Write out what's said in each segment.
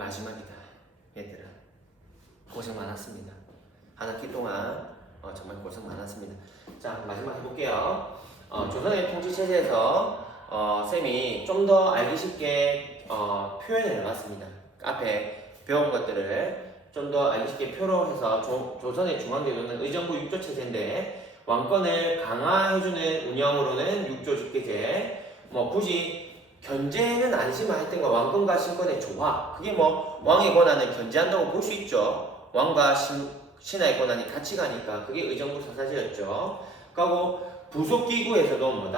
마지막이다. 얘들아 고생 많았습니다. 한 학기 동안 정말 고생 많았습니다. 자, 마지막 해볼게요. 조선의 통치체제에서 쌤이 좀 더 알기 쉽게 표현을 해봤습니다. 앞에 배운 것들을 좀 더 알기 쉽게 표로 해서 조선의 중앙제도는 의정부 6조 체제인데 왕권을 강화해주는 운영으로는 6조 집계제, 굳이 견제는 아니지만 하여튼 왕권과 신권의 조화, 그게 왕의 권한을 견제한다고 볼 수 있죠. 왕과 신하의 권한이 같이 가니까 그게 의정부 사사제였죠. 그리고 부속기구에서도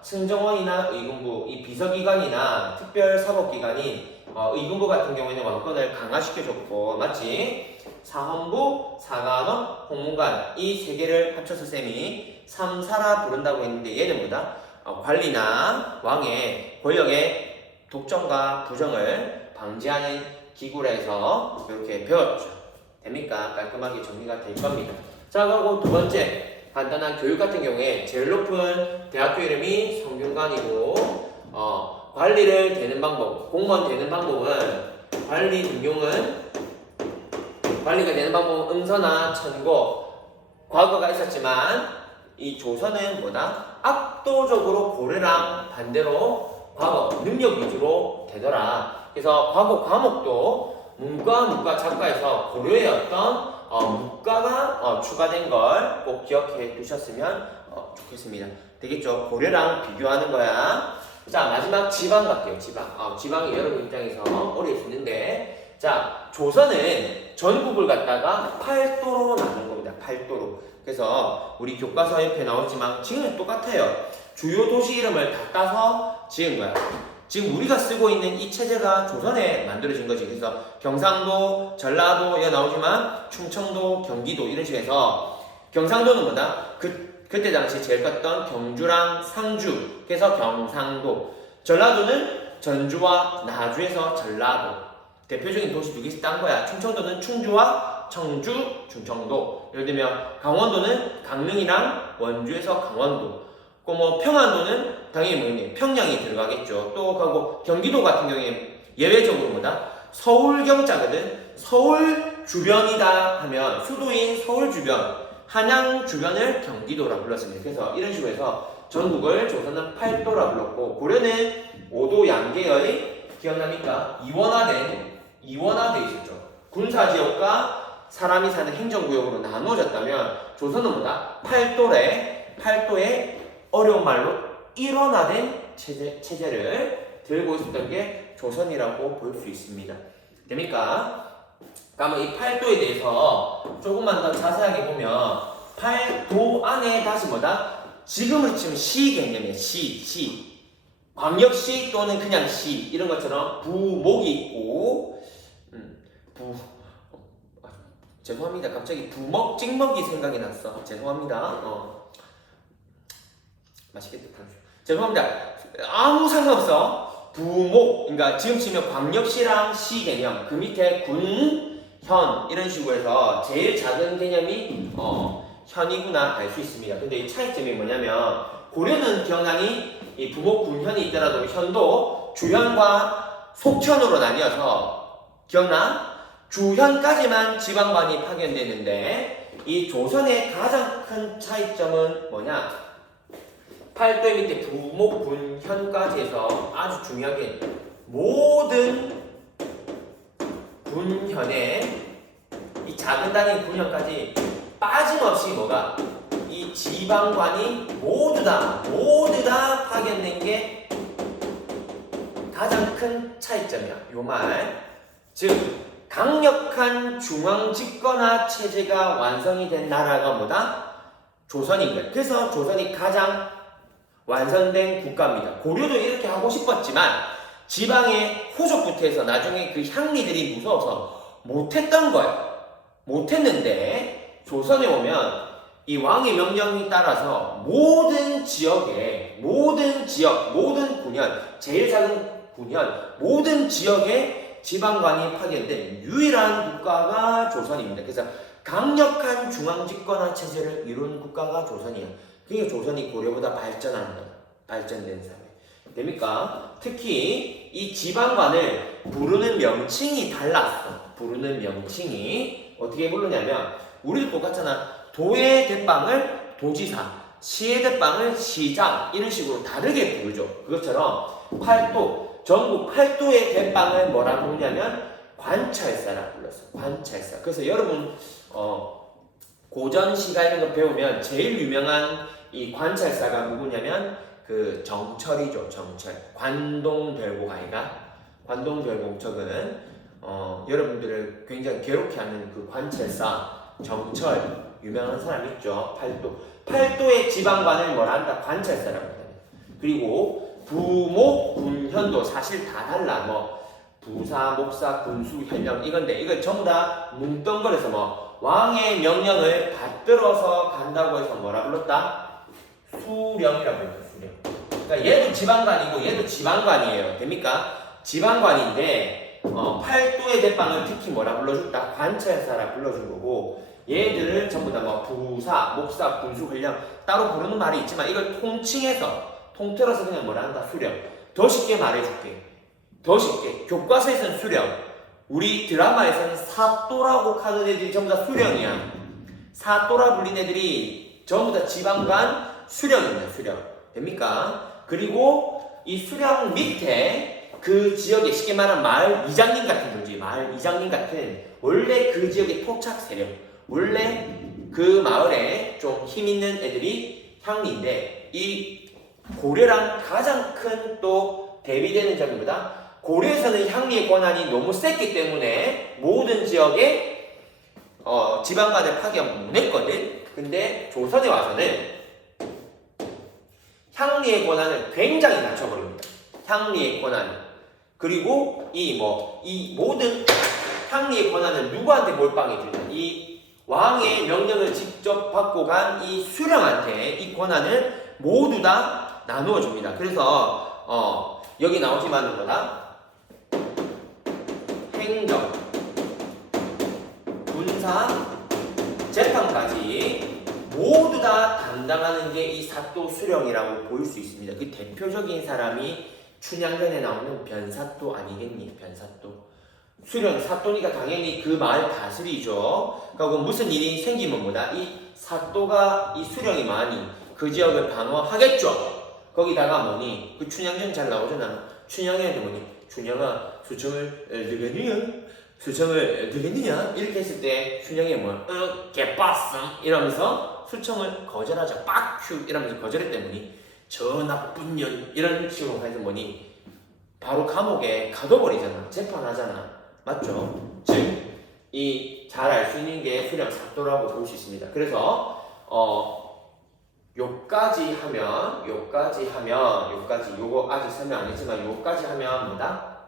승정원이나 의군부, 이 비서기관이나 특별사법기관인 의군부 같은 경우에는 왕권을 강화시켜줬고, 맞지? 사헌부, 사관원, 홍문관, 이 세 개를 합쳐서 쌤이 삼사라 부른다고 했는데, 얘는 관리나 왕의 권력의 독점과 부정을 방지하는 기구라 해서 이렇게 배웠죠. 됩니까? 깔끔하게 정리가 될 겁니다. 자, 그리고 두 번째, 간단한 교육 같은 경우에 제일 높은 대학교 이름이 성균관이고, 관리를 되는 방법, 공무원 되는 방법은, 관리 등용은, 관리가 되는 방법은 응서나 천고, 과거가 있었지만 이 조선은 압도적으로 고려랑 반대로 과거, 능력 위주로 되더라. 그래서 과거 과목도 문과, 작과에서 고려의 어떤 문과가 추가된 걸 꼭 기억해 두셨으면 좋겠습니다. 되겠죠? 고려랑 비교하는 거야. 자, 마지막 지방 갈게요. 지방이 여러분 입장에서 어려울 수 있는데, 자, 조선은 전국을 갖다가 8도로 나눈 겁니다. 8도로. 그래서 우리 교과서 옆에 나오지만 지금은 똑같아요. 주요 도시 이름을 다 따서 지은 거야. 지금 우리가 쓰고 있는 이 체제가 조선에 만들어진 거지. 그래서 경상도, 전라도 에 나오지만 충청도, 경기도 이런 식으로 해서, 경상도는 그때 당시 제일 컸던 경주랑 상주, 그래서 경상도. 전라도는 전주와 나주에서 전라도. 대표적인 도시 두 개씩 딴 거야. 충청도는 충주와 청주, 충청도. 예를 들면 강원도는 강릉이랑 원주에서 강원도. 평안도는 당연히 평양이 들어가겠죠. 또 가고 경기도 같은 경우에 예외적으로 서울 경자거든. 서울 주변이다 하면 수도인 서울 주변, 한양 주변을 경기도라 불렀습니다. 그래서 이런 식으로 해서 전국을 조선은 8도라 불렀고, 고려는 5도 양계의, 기억납니까? 이원화돼 있었죠. 군사지역과 사람이 사는 행정구역으로 나누어졌다면, 조선은 8도에 어려운 말로 일원화된 체제를 들고 있었던 게 조선이라고 볼 수 있습니다. 됩니까? 그러면 이 8도에 대해서 조금만 더 자세하게 보면, 8도 안에 다시 지금으로 치면 시 개념이에요. 시. 광역시 또는 그냥 시, 이런 것처럼 부목이 있고, 죄송합니다. 갑자기 부먹, 찍먹이 생각이 났어. 죄송합니다. 맛있겠다. 죄송합니다. 아무 상관없어. 부목, 그러니까 지금 치면 광역시랑 시 개념, 그 밑에 군, 현 이런 식으로 해서 제일 작은 개념이 현이구나 알 수 있습니다. 근데 이 차이점이 뭐냐면, 고려는 기억나니? 이 부목, 군, 현이 있더라도 현도 주현과 속현으로 나뉘어서, 기억나? 주현까지만 지방관이 파견되는데, 이 조선의 가장 큰 차이점은 뭐냐? 8도 밑에 부목, 군, 현까지 해서 아주 중요하게 모든 군현에, 이 작은 단위 군현까지 빠짐없이 이 지방관이 모두 다 파견된 게 가장 큰 차이점이야. 요 말. 즉, 강력한 중앙집권화 체제가 완성이 된 나라가 조선인 거예요. 그래서 조선이 가장 완성된 국가입니다. 고려도 이렇게 하고 싶었지만 지방의 호족부터 해서 나중에 그 향리들이 무서워서 못했던 거예요. 못했는데 조선에 오면 이 왕의 명령에 따라서 모든 군현, 제일 작은 군현, 모든 지역에 지방관이 파견된 유일한 국가가 조선입니다. 그래서 강력한 중앙집권화 체제를 이룬 국가가 조선이야. 그게 조선이 고려보다 발전한 거야. 발전된 사회. 됩니까? 특히 이 지방관을 부르는 명칭이 달랐어. 부르는 명칭이 어떻게 부르냐면 우리도 똑같잖아. 도의 대빵을 도지사, 시의 대빵을 시장 이런 식으로 다르게 부르죠. 그것처럼 팔도, 전국 팔도의 대빵을 뭐라 부르냐면 관찰사라 불렀어. 관찰사. 그래서 여러분 고전 시가 이런 거 배우면 제일 유명한 이 관찰사가 누구냐면 그 정철이죠. 정철. 관동별곡 아이가? 관동별곡 적은 여러분들을 굉장히 괴롭게 하는 그 관찰사 정철 유명한 사람 있죠. 팔도. 팔도의 지방관을 뭐라 한다? 관찰사라고 한다. 그리고 부목, 군현도 사실 다 달라. 뭐 부사, 목사, 군수, 현령 이건데 이걸 전부 다 뭉뚱그려서 뭐 왕의 명령을 받들어서 간다고 해서 뭐라 불렀다? 수령이라고 했다. 수령. 그러니까 얘도 지방관이고 얘도 지방관이에요. 됩니까? 지방관인데 팔도의 대빵을 특히 뭐라 불러줬다? 관찰사라 불러준 거고 얘들을 전부 다 뭐 부사, 목사, 군수, 현령 따로 부르는 말이 있지만 이걸 통틀어서 그냥 뭐라 한다? 수령. 더 쉽게 말해줄게. 더 쉽게. 교과서에서는 수령. 우리 드라마에서는 사또라고 하는 애들이 전부 다 수령이야. 사또라 불린 애들이 전부 다 지방관 수령입니다. 수령. 됩니까? 그리고 이 수령 밑에 그 지역에 쉽게 말하면 마을 이장님 같은 존재, 마을 이장님 같은 원래 그 지역의 토착 세력, 원래 그 마을에 좀 힘 있는 애들이 향리인데 이 고려랑 가장 큰 또 대비되는 점이 뭐다? 고려에서는 향리의 권한이 너무 셌기 때문에 모든 지역에 지방관을 파견 못했거든. 근데 조선에 와서는 향리의 권한을 굉장히 낮춰버립니다. 향리의 권한. 그리고 이 모든 향리의 권한을 누구한테 몰빵해 주냐? 이 왕의 명령을 직접 받고 간 이 수령한테 이 권한을 모두 다 나누어 줍니다. 그래서 여기 나오지만은 뭐다? 행정, 군사, 재판까지 모두 다 담당하는 게 이 사또 수령이라고 보일 수 있습니다. 그 대표적인 사람이 춘향전에 나오는 변사또 아니겠니? 변사또. 수령, 사또니까 당연히 그 마을 다스리죠. 그리고 무슨 일이 생기면 뭐다? 이 사또가 이 수령이 많이 그 지역을 방어하겠죠. 거기다가 뭐니? 그 춘향전 잘 나오잖아. 춘향이한테 뭐니? 춘향아, 수청을 들겠느냐? 수청을 들겠느냐? 이렇게 했을 때 춘향이 뭐야? 개빠쌈 이러면서 수청을 거절하자. 빡큐 이러면서 거절했대 뭐니? 저 나쁜 년 이런 식으로 해서 뭐니? 바로 감옥에 가둬버리잖아. 재판하잖아. 맞죠? 즉, 이 잘 알 수 있는 게 수령 사또라고 볼 수 있습니다. 그래서 요까지 하면 요거 아직 설명 안 했지만 요까지 하면 뭐다?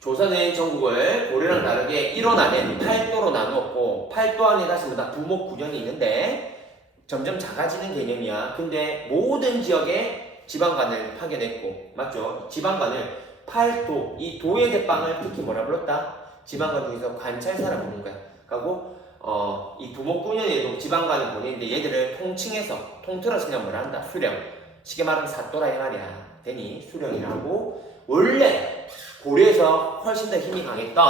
조선의 전국을 고려랑 다르게 1원 안에 8도로 나누었고 8도 안에 다시 뭐다? 부목 구년이 있는데 점점 작아지는 개념이야. 근데 모든 지역에 지방관을 파견했고 맞죠? 지방관을 8도, 이 도의 대빵을 특히 뭐라 불렀다? 지방관 중에서 관찰사라 부르는 거야. 그리고 이 부목군현에도 지방관을 보내는데 얘들을 통틀어서 그냥 뭐라 한다? 수령. 쉽게 말하면 사또라 이 말이야. 되니 수령이라고. 원래 고려에서 훨씬 더 힘이 강했던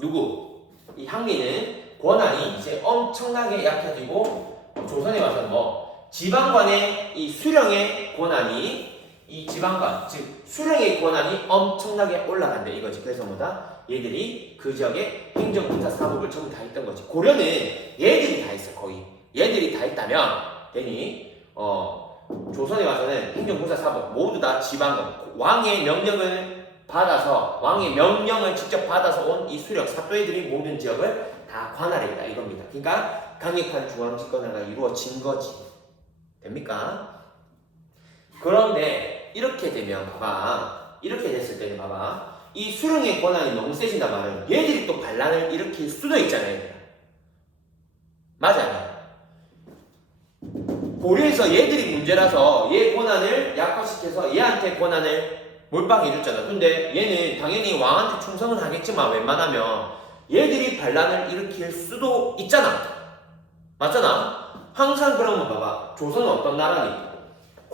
누구? 이 향리는 권한이 이제 엄청나게 약해지고 조선에 와서는 뭐 지방관의 이 수령의 권한이 이 지방관, 즉 수령의 권한이 엄청나게 올라간다 이거지. 그래서 뭐다? 얘들이 그 지역에 행정군사 사법을 전부 다 했던 거지. 고려는 얘들이 다 했어. 거의 얘들이 다 했다면 되니 조선에 와서는 행정군사 사법 모두 다 지방관, 왕의 명령을 직접 받아서 온 이 수령 사또애들이 모든 지역을 다 관할했다 이겁니다. 그러니까 강력한 중앙집권화가 이루어진 거지. 됩니까? 그런데 이렇게 되면 봐봐. 이렇게 됐을 때는 봐봐. 이 수령의 권한이 너무 세진단 말은 얘들이 또 반란을 일으킬 수도 있잖아요. 얘들아. 맞아. 고려에서 얘들이 문제라서 얘 권한을 약화시켜서 얘한테 권한을 몰빵해줬잖아. 근데 얘는 당연히 왕한테 충성은 하겠지만 웬만하면 얘들이 반란을 일으킬 수도 있잖아. 맞잖아? 항상 그러면 봐봐. 조선은 어떤 나라니?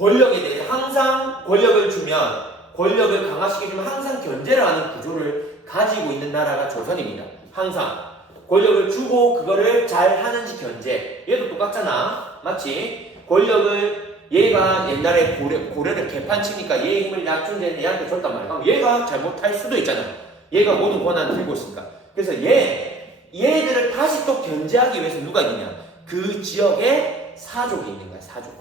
권력에 대해서 항상 권력을 주면 권력을 강화시켜주면 항상 견제를 하는 구조를 가지고 있는 나라가 조선입니다. 항상 권력을 주고 그거를 잘 하는지 견제. 얘도 똑같잖아. 맞지? 권력을 얘가 옛날에 고려를 개판치니까 얘의 힘을 낮춘데 얘한테 줬단 말이야. 그럼 얘가 잘못할 수도 있잖아. 얘가 모든 권한을 들고 있으니까. 그래서 얘들을 다시 또 견제하기 위해서 누가 있느냐? 그 지역에 사족이 있는 거야. 사족.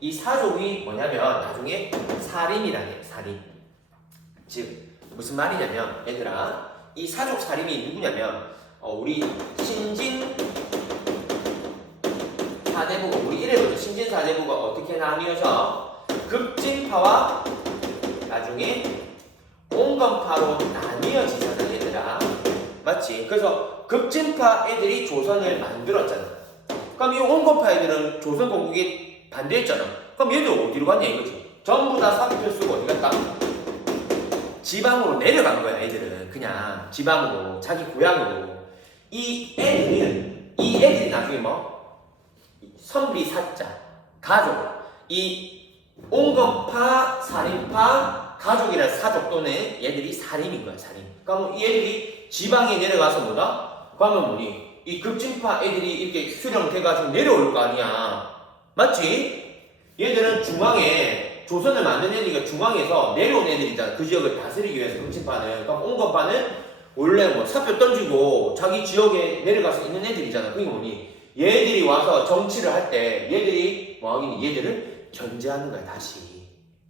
이 사족이 뭐냐면 나중에 살인이라는 게 살인. 즉 무슨 말이냐면 얘들아 이 사족 살인이 누구냐면 우리 신진 사대부가 우리 이래보죠. 신진 사대부가 어떻게 나뉘어져 급진파와 나중에 온건파로 나뉘어지잖아 얘들아. 맞지? 그래서 급진파 애들이 조선을 만들었잖아. 그럼 이 온건파 애들은 조선 건국에 반대했잖아. 그럼 얘들 어디로 갔냐 이거지. 전부 다 사표 쓰고 어디 갔다? 지방으로 내려간 거야 애들은. 그냥 지방으로 자기 고향으로. 이 애들이 나중에 뭐 선비 사자 가족 이 온건파 살인파 가족이라는 사족 또는 얘들이 살인인 거야 살인. 그러면 이 애들이 지방에 내려가서 뭐다? 그러면 뭐니? 이 급진파 애들이 이렇게 수령돼가지고 내려올 거 아니야. 맞지? 얘들은 중앙에 조선을 만든 애들이니까 중앙에서 내려온 애들이잖아. 그 지역을 다스리기 위해서 급진파는. 그럼 온건파는 원래 뭐 사표 던지고 자기 지역에 내려가서 있는 애들이잖아. 그게 뭐니? 얘들이 와서 정치를 할 때 얘들이 뭐 하긴 얘들을 견제하는 거야 다시.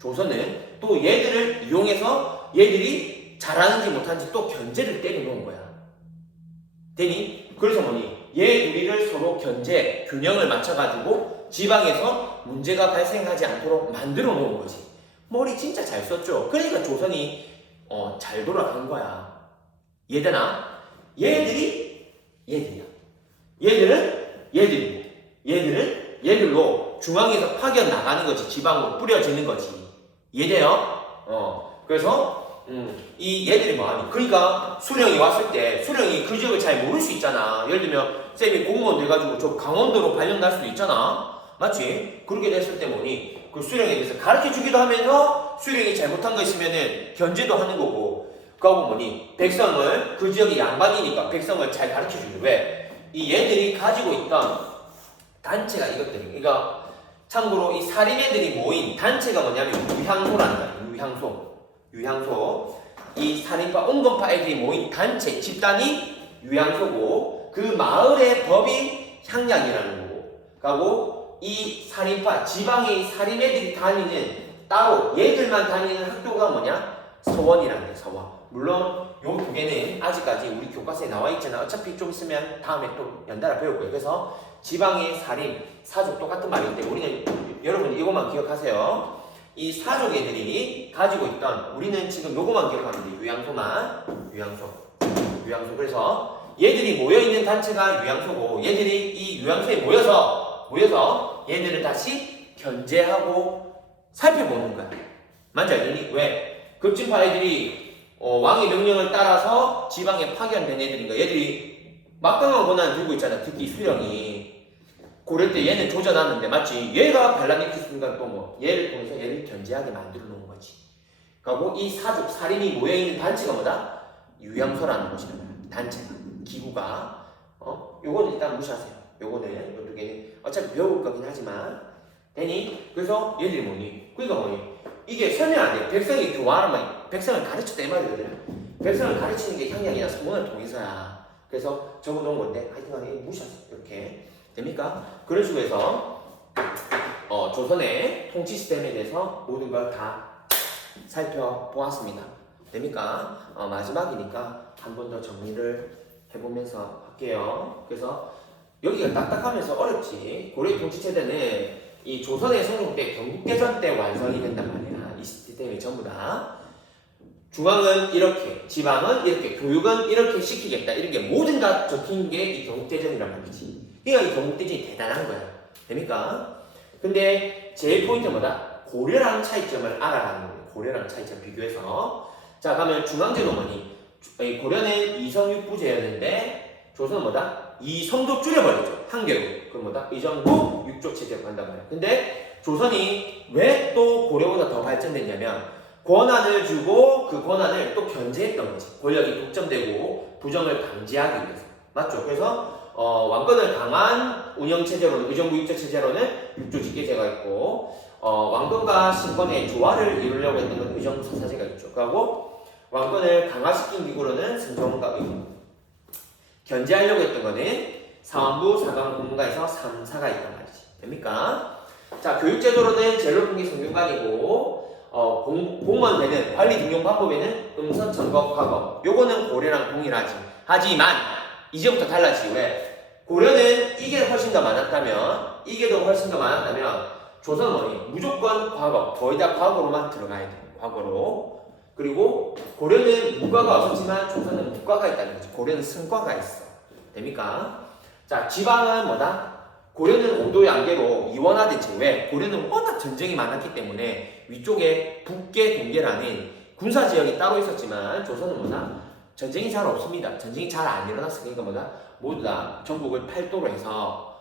조선은 또 얘들을 이용해서 얘들이 잘하는지 못하는지 또 견제를 때려놓은 거야. 되니? 그래서 뭐니? 얘 둘이를 서로 견제, 균형을 맞춰가지고 지방에서 문제가 발생하지 않도록 만들어 놓은 거지. 머리 진짜 잘 썼죠. 그러니까 조선이 잘 돌아간 거야. 얘들아, 얘들이야. 얘들은 얘들이고, 얘들은 얘들로 중앙에서 파견 나가는 거지. 지방으로 뿌려지는 거지. 이해돼요? 그래서 이 얘들이 뭐하니? 그러니까 수령이 왔을 때 수령이 그 지역을 잘 모를 수 있잖아. 예를 들면 쌤이 공무원 돼가지고 저 강원도로 발령 날 수도 있잖아. 맞지? 그렇게 됐을 때 뭐니? 그 수령에 대해서 가르쳐주기도 하면서 수령이 잘못한 거 있으면은 견제도 하는 거고. 그하고 뭐니? 백성을 그 지역이 양반이니까 백성을 잘 가르쳐주는. 왜? 이 얘들이 가지고 있던 단체가 이것들이. 그러니까 참고로 이 살인애들이 모인 단체가 뭐냐면 유향소라는 거야. 유향소. 이 살인파 온건파 애들이 모인 단체 집단이 유향소고 그 마을의 법이 향양이라는 거고. 그리고 이 살인파 지방의 살인애들이 다니는 따로 얘들만 다니는 학교가 뭐냐? 서원이라는 데 서원. 물론 요 두 개는 아직까지 우리 교과서에 나와 있잖아. 어차피 좀 있으면 다음에 또 연달아 배울 거예요. 그래서 지방의 살인, 사족 똑같은 말인데 우리는 여러분 이것만 기억하세요. 이 사족 애들이 가지고 있던 우리는 지금 요거만 기억하면 돼. 유향소. 그래서 얘들이 모여있는 단체가 유향소고 얘들이 이 유향소에 모여서 얘들을 다시 견제하고 살펴보는 거야. 맞지? 왜? 급진파 애들이 왕의 명령을 따라서 지방에 파견된 애들인가. 얘들이 막강한 권한을 들고 있잖아. 특히 수령이. 고려 때 얘는 조져놨는데 맞지? 얘가 반란일으킨 순간 또 뭐 얘를 통해서 얘를 견제하게 만들어 놓은 거지. 그리고 이 사족, 살인이 모여있는 단체가 뭐다? 유향소라는 곳이란 말이야. 단체가, 기구가. 요거는 일단 무시하세요. 요거는 요 두 개는 어차피 배울 거긴 하지만 되니? 그래서 얘들이 뭐니? 그러니까 뭐니? 이게 설명 안 돼. 백성이 교화하면 백성을 가르쳤다 이 말이거든. 백성을 가르치는 게 향양이나 서문을 통해서야. 그래서 적어놓은 건데 하여튼 무시하세요. 이렇게 됩니까? 그런 식으로 해서 조선의 통치 시스템에 대해서 모든 걸 다 살펴보았습니다. 됩니까? 마지막이니까 한 번 더 정리를 해보면서 할게요. 그래서 여기가 딱딱하면서 어렵지. 고려 통치체제는 이 조선의 성종 때 경국대전 때 완성이 된단 말이야. 이 시스템이 전부 다. 중앙은 이렇게, 지방은 이렇게, 교육은 이렇게 시키겠다. 이런 게 모든 다 적힌 게 이 경국대전이란 말이지. 그러니까 이 경국대전이 대단한 거야. 됩니까? 근데 제일 포인트는 뭐다? 고려랑 차이점을 알아가는 거예요. 고려랑 차이점 비교해서. 자, 그러면 중앙제도 뭐니? 고려는 이성육부제였는데 조선은 뭐다? 이성도 줄여버렸죠. 한겨울. 그럼 뭐다? 의정부 육조체제로 간단 말이야. 근데 조선이 왜 또 고려보다 더 발전됐냐면 권한을 주고 그 권한을 또 견제했던 거지. 권력이 독점되고 부정을 방지하기 위해서. 맞죠? 그래서 왕권을 강한 운영체제로는 의정부육적 체제로는 육조직계제가 있고 왕권과 신권의 조화를 이루려고 했던 건 의정부사사제가 있죠. 그리고 왕권을 강화시킨 기구로는 승정원과 의무, 견제하려고 했던 거는 사원부, 사관, 공문가에서 3사가 있단 말이지. 됩니까? 자, 교육제도로는 제1로분기 성균관이고 공무원되는 관리 등용 방법에는 음선, 점거, 과거. 요거는 고려랑 동일하지. 하지만 이제부터 달라지지. 왜? 고려는 이게 훨씬 더 많았다면 조선은 뭐니? 무조건 과거. 거의 다 과거로만 들어가야 돼. 과거로. 그리고 고려는 무과가 없었지만 조선은 무과가 있다는 거지. 고려는 승과가 있어. 됩니까? 자, 지방은 뭐다? 고려는 5도 양계로 이원화됐지. 왜? 고려는 워낙 전쟁이 많았기 때문에 위쪽에 북계, 동계라는 군사지역이 따로 있었지만 조선은 뭐다? 전쟁이 잘 없습니다. 전쟁이 잘 안 일어났으니까 뭐다? 모두 다 전국을 8도로 해서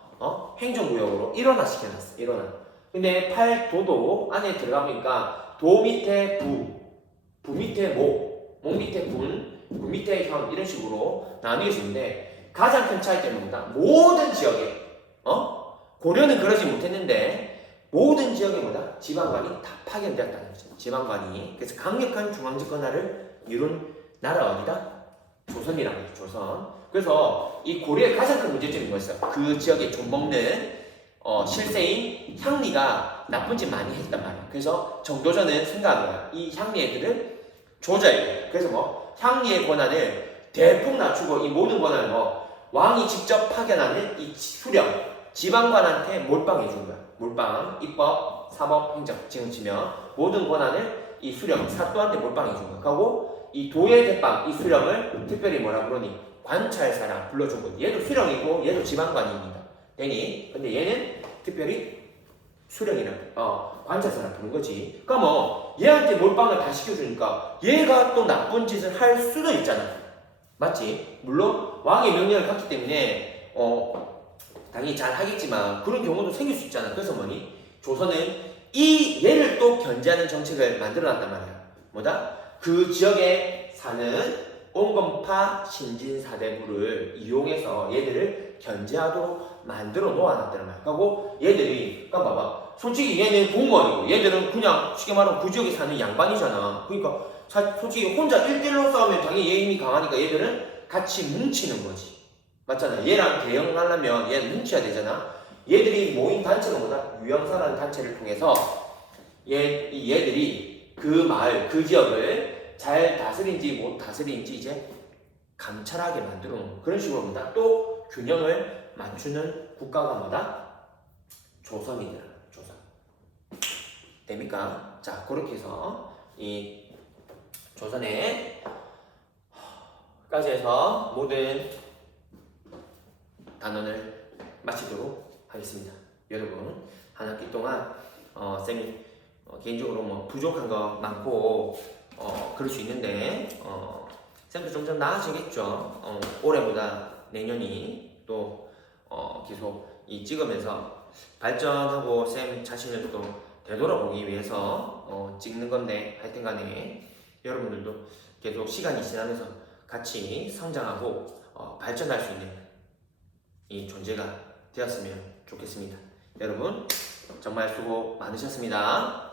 행정구역으로 일원화시켜놨어. 일원화. 근데 8도도 안에 들어가 보니까 도 밑에 부 밑에 목 밑에 군 밑에 현 이런 식으로 나뉘어지는데 가장 큰 차이점은 뭐다? 모든 지역에 고려는 그러지 못했는데 모든 지역에 뭐다? 지방관이 다 파견되었다는 거죠. 지방관이. 그래서 강력한 중앙집권화를 이룬 나라 어디다? 조선이라고 해요. 조선. 그래서 이 고려의 가장 큰 문제점이 뭐였어요? 그 지역에 좀 먹는 실세인 향리가 나쁜 짓 많이 했단 말이에요. 그래서 정도전은 생각한 거야. 이 향리 애들을 조져야. 그래서 향리의 권한을 대폭 낮추고 이 모든 권한을 왕이 직접 파견하는 이 수령 지방관한테 몰빵해 준 거야. 몰빵, 입법, 사법, 행정 지금 치면 모든 권한을 이 수령 사또한테 몰빵해 준 거야. 그리고 이 도의 대빵 이 수령을 특별히 뭐라 그러니 관찰사랑 불러준 거지. 얘도 수령이고 얘도 지방관입니다. 되니? 근데 얘는 특별히 수령이라고 관찰사랑 부른 거지. 그러니까 얘한테 몰빵을 다 시켜주니까 얘가 또 나쁜 짓을 할 수도 있잖아. 맞지? 물론 왕의 명령을 갖기 때문에 당연히 잘 하겠지만 그런 경우도 생길 수 있잖아. 그래서 조선은 이 얘를 또 견제하는 정책을 만들어놨단 말이야. 뭐다? 그 지역에 사는 온건파 신진사대부를 이용해서 얘들을 견제하도록 만들어 놓아놨단 말이야. 그리고 얘들이 봐봐. 솔직히 얘는 공무원이고 얘들은 그냥 쉽게 말하면 그 지역에 사는 양반이잖아. 그러니까 솔직히 혼자 1대1로 싸우면 당연히 얘 힘이 강하니까 얘들은 같이 뭉치는 거지. 맞잖아. 얘랑 대응하려면 얘는 뭉쳐야 되잖아. 얘들이 모인 단체가 뭐다? 유영사라는 단체를 통해서 얘들이 그 마을, 그 지역을 잘 다스린지 못 다스린지 이제 감찰하게 만들어 놓은 그런 식으로 뭐다? 또 균형을 맞추는 국가가 뭐다? 조선이더라. 조선. 됩니까? 자, 그렇게 해서 이 조선에 까지 해서 모든 단원을 마치도록 하겠습니다. 여러분 한 학기 동안 쌤이 개인적으로 부족한 거 많고 그럴 수 있는데 쌤도 점점 나아지겠죠. 올해보다 내년이 또 계속 이 찍으면서 발전하고 쌤 자신을 또 되돌아보기 위해서 찍는 건데 하여튼 간에 여러분들도 계속 시간이 지나면서 같이 성장하고 발전할 수 있는 이 존재가 되었으면 좋겠습니다. 여러분 정말 수고 많으셨습니다.